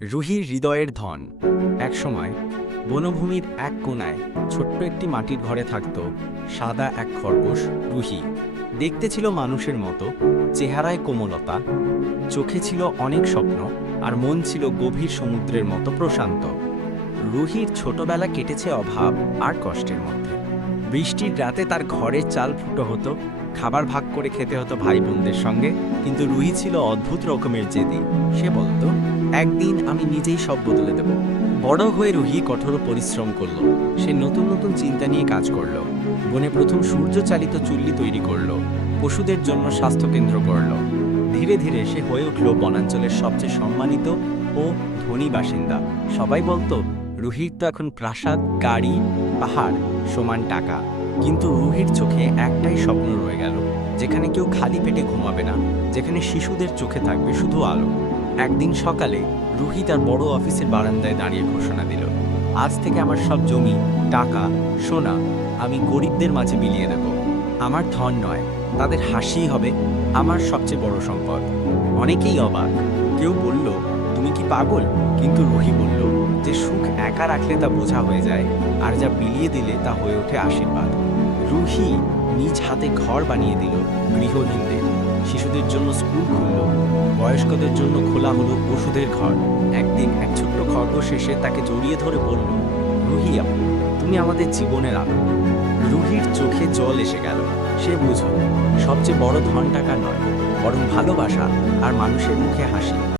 রুহির হৃদয়ের ধন। একসময় বনভূমির এক কোণায় ছোট্ট একটি মাটির ঘরে থাকত সাদা এক খরগোশ রুহি। দেখতে ছিল মানুষের মতো, চেহারায় কোমলতা, চোখে ছিল অনেক স্বপ্ন, আর মন ছিল গভীর সমুদ্রের মতো প্রশান্ত। রুহির ছোটবেলা কেটেছে অভাব আর কষ্টের মধ্যে। বৃষ্টির রাতে তার ঘরের চাল ফুটো হতো, খাবার ভাগ করে খেতে হতো ভাই বোনদের সঙ্গে। কিন্তু রুহি ছিল অদ্ভুত রকমের জেদি। সে বলতো, একদিন আমি নিজেই সব বদলে দেব। বড় হয়ে রুহি কঠোর পরিশ্রম করলো। সে নতুন নতুন চিন্তা নিয়ে কাজ করলো। বনে প্রথম সূর্য চালিত চুল্লি তৈরি করলো, পশুদের জন্য স্বাস্থ্যকেন্দ্র করলো। ধীরে ধীরে সে হয়ে উঠল বনাঞ্চলের সবচেয়ে সম্মানিত ও ধনী বাসিন্দা। সবাই বলতো, রুহির তো এখন প্রাসাদ, গাড়ি, পাহাড়, সমান টাকা। কিন্তু রুহির চোখে একটাই স্বপ্ন রয়ে গেল, যেখানে কেউ খালি পেটে ঘুমাবে না, যেখানে শিশুদের চোখে থাকবে শুধু আলো। একদিন সকালে রুহি তার বড় অফিসের বারান্দায় দাঁড়িয়ে ঘোষণা দিল, আজ থেকে আমার সব জমি, টাকা, সোনা আমি গরিবদের মাঝে বিলিয়ে দেব। আমার ধন নয়, তাদের হাসিই হবে আমার সবচেয়ে বড় সম্পদ। অনেকেই অবাক, কেউ বলল, তুমি কি পাগল? কিন্তু রুহি বলল যে সুখ একা রাখলে তা বোঝা হয়ে যায়, আর যা বিলিয়ে দিলে তা হয়ে ওঠে আশীর্বাদ। রুহি নিজ হাতে ঘর বানিয়ে দিল গৃহহীনদের, শিশুদের জন্য স্কুল খুলল, বয়স্কদের জন্য খোলা হলো ওষুধের ঘর। একদিন এক ছোট্ট খরগোশ এসে তাকে জড়িয়ে ধরে বলল, রুহি আপু, তুমি আমাদের জীবনের আলো। রুহির চোখে জল এসে গেল। সে বুঝল, সবচেয়ে বড় ধন টাকা নয়, বরং ভালোবাসা আর মানুষের মুখে হাসি।